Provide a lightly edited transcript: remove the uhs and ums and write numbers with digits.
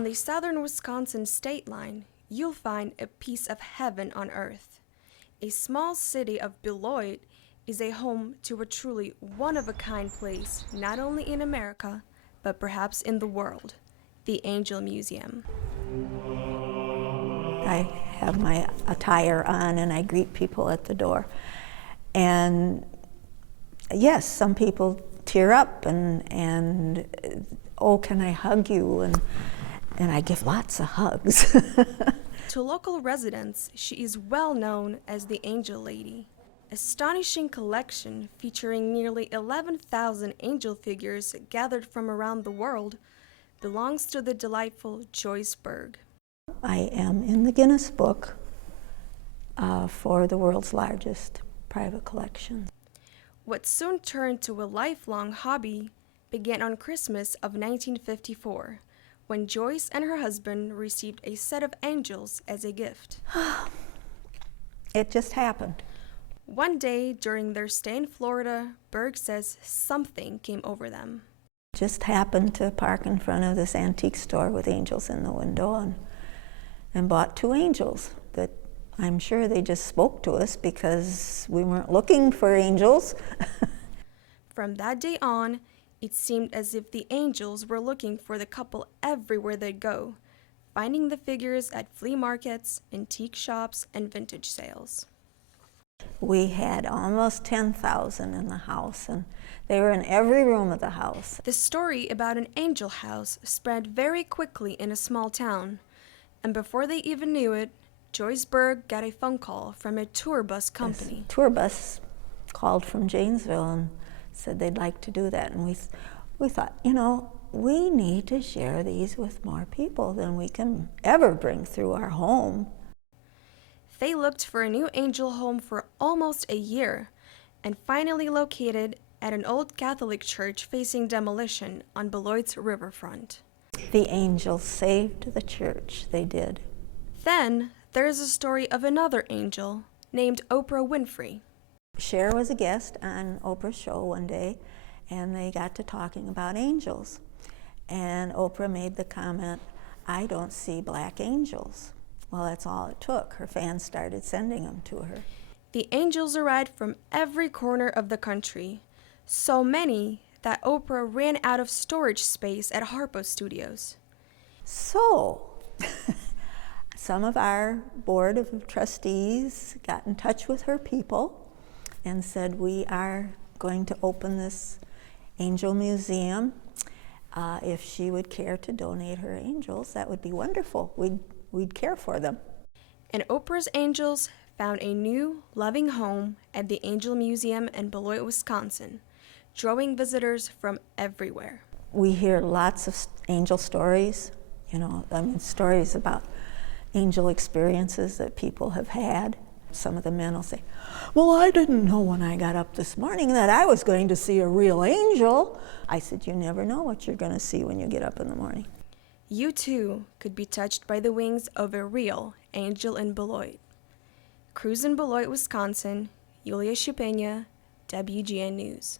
On the southern Wisconsin state line, you'll find a piece of heaven on earth. A small city of Beloit is a home to a truly one-of-a-kind place, not only in America, but perhaps in the world, the Angel Museum. I have my attire on and I greet people at the door. And yes, some people tear up and oh, can I hug you? And I give lots of hugs. To local residents, she is well known as the Angel Lady. Astonishing collection featuring nearly 11,000 angel figures gathered from around the world belongs to the delightful Joyce Berg. I am in the Guinness Book for the world's largest private collection. What soon turned to a lifelong hobby began on Christmas of 1954, when Joyce and her husband received a set of angels as a gift. It just happened. One day during their stay in Florida, Berg says something came over them. Just happened to park in front of this antique store with angels in the window and bought 2 angels that I'm sure they just spoke to us because we weren't looking for angels. From that day on, it seemed as if the angels were looking for the couple everywhere they go, finding the figures at flea markets, antique shops, and vintage sales. We had almost 10,000 in the house, and they were in every room of the house. The story about an angel house spread very quickly in a small town, and before they even knew it, Joyce Berg got a phone call from a tour bus company. This tour bus called from Janesville and said they'd like to do that, and we thought, you know, we need to share these with more people than we can ever bring through our home. They looked for a new angel home for almost a year and finally located at an old Catholic church facing demolition on Beloit's riverfront. The angels saved the church, they did. Then there is a story of another angel named Oprah Winfrey. Cher was a guest on Oprah's show one day, and they got to talking about angels. And Oprah made the comment, "I don't see black angels." Well, that's all it took. Her fans started sending them to her. The angels arrived from every corner of the country, so many that Oprah ran out of storage space at Harpo Studios. So, some of our board of trustees got in touch with her people and said, we are going to open this angel museum. If she would care to donate her angels, that would be wonderful. We'd care for them. And Oprah's angels found a new, loving home at the Angel Museum in Beloit, Wisconsin, drawing visitors from everywhere. We hear lots of angel stories, stories about angel experiences that people have had. Some of the men will say, well, I didn't know when I got up this morning that I was going to see a real angel. I said, you never know what you're going to see when you get up in the morning. You too could be touched by the wings of a real angel in Beloit. Cruise in Beloit, Wisconsin, Julia Shupenia, WGN News.